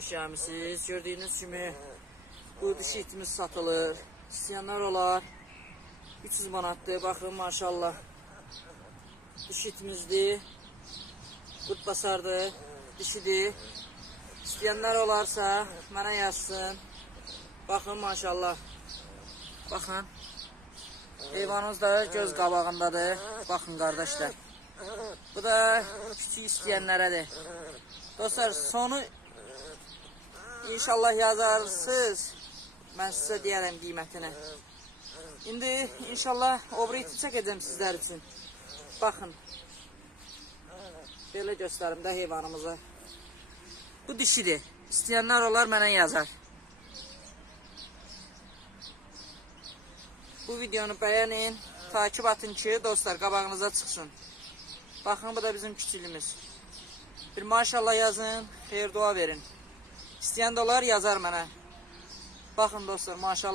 xoş gəlmisiniz. Gördüyünüz kimi bu dişi itimiz satılır. İstəyənlər olar. 300 manatdır. Baxın maşallah. Dişi itimizdir. Qurtbasardır. Dişidir. İstəyənlər olarsa mənə yazsın. Baxın maşallah. Baxın. Heyvanımız da göz qabağındadır. Baxın qardaşlar. Bu da küçük istəyənlərədir. Dostlar, sonu inşallah yazarsınız. Mən sizə deyərəm qiymətini. İndi inşallah obri iti çəkəcəm sizlər üçün. Baxın. Belə göstərim də heyvanımızı. Bu dişidir. İstəyənlər olar mənə yazar. Bu videonu bəyənin, takip atın ki, dostlar qabağınıza çıxsın. Baxın, bu da bizim küçülümüz. Bir maşallah yazın, xeyir dua verin. İstəyən də olar yazar mənə. Baxın dostlar, maşallah.